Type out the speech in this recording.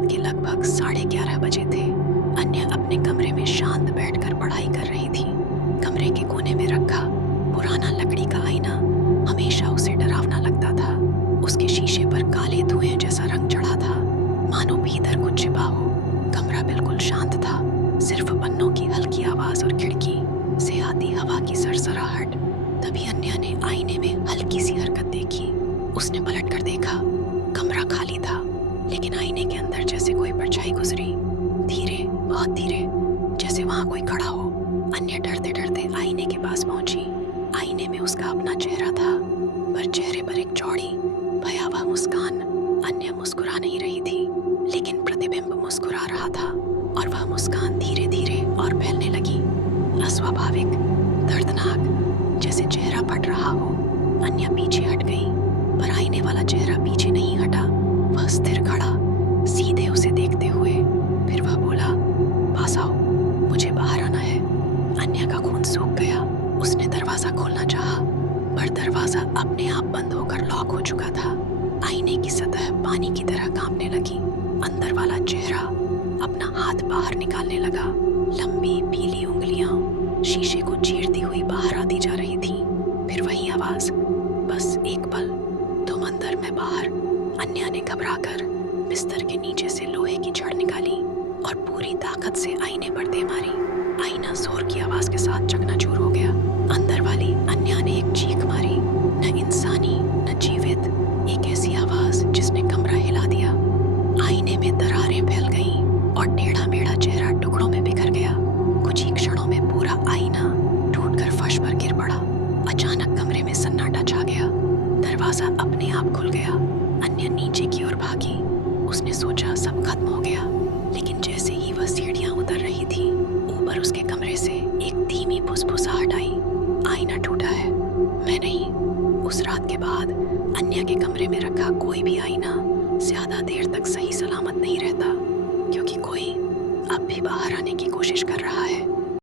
रात के लगभग 11:30 बजे थे। अन्य अपने कमरे में शांत बैठकर पढ़ाई कर रही थी। कमरे के कोने में रखा पुराना लकड़ी का आईना हमेशा उसे डरावना लगता था। उसके शीशे पर काले धुएं जैसा रंग चढ़ा था, मानो भीतर कुछ छिपा हो। कमरा बिल्कुल शांत था, सिर्फ पन्नों की हल्की आवाज और खिड़की से आती हवा की सरसराहट। तभी अन्या ने आईने में हल्की सी हरकत देखी। उसने पलट कर देखा, कमरा खाली था, लेकिन आईने के अंदर जैसे कोई परछाई गुजरी, धीरे, बहुत धीरे, जैसे वहां कोई खड़ा हो। अन्या डरते डरते आईने के पास पहुंची। आईने में उसका अपना चेहरा था, पर चेहरे पर एक चौड़ी भयावह मुस्कान। अन्या मुस्कुरा नहीं रही थी, लेकिन प्रतिबिंब मुस्कुरा रहा था, और वह मुस्कान धीरे धीरे और फैलने लगी, अस्वाभाविक, दर्दनाक, जैसे चेहरा फट रहा हो। अन्या पीछे हट गई, पर आईने वाला चेहरा पीछे नहीं हटा। वह स्थिर खड़ा, सीधे उसे देखते हुए। फिर वह बोला, पास आओ, मुझे बाहर आना है। अन्या का खून सूख गया। उसने दरवाजा खोलना चाहा, पर दरवाजा अपने आप बंद होकर लॉक हो चुका था। आईने की सतह पानी की तरह कांपने लगी। अंदर वाला चेहरा अपना हाथ बाहर निकालने लगा। लंबी पीली उंगलियां शीशे को चीरती हुई बाहर आती जा रही थी। फिर वही आवाज, बस एक पल, तुम अंदर मैं बाहर। अन्या ने घबराकर बिस्तर के नीचे से लोहे की छड़ निकाली और पूरी ताकत से आईने पर दे मारी। आईना जोर की आवाज के साथ चकनाचूर हो गया। अंदर वाली अन्या ने एक चीख मारी, न इंसानी न जीवित, एक ऐसी आवाज जिसने कमरा हिला दिया। आईने में दरारें फैल गईं और टेढ़ा मेढ़ा चेहरा टुकड़ों में बिखर गया। कुछ ही क्षणों में पूरा आईना टूटकर फर्श पर गिर पड़ा। अचानक कमरे में सन्नाटा छा गया। दरवाजा अपने आप खुल गया। अन्या नीचे की ओर भागी। उसने सोचा सब खत्म हो गया, लेकिन जैसे ही वह सीढ़ियां उतर रही थी, ऊपर उसके कमरे से एक धीमी फुसफुसाहट आई, आईना टूटा है, मैं नहीं। उस रात के बाद अन्या के कमरे में रखा कोई भी आईना ज्यादा देर तक सही सलामत नहीं रहता, क्योंकि कोई अब भी बाहर आने की कोशिश कर रहा है।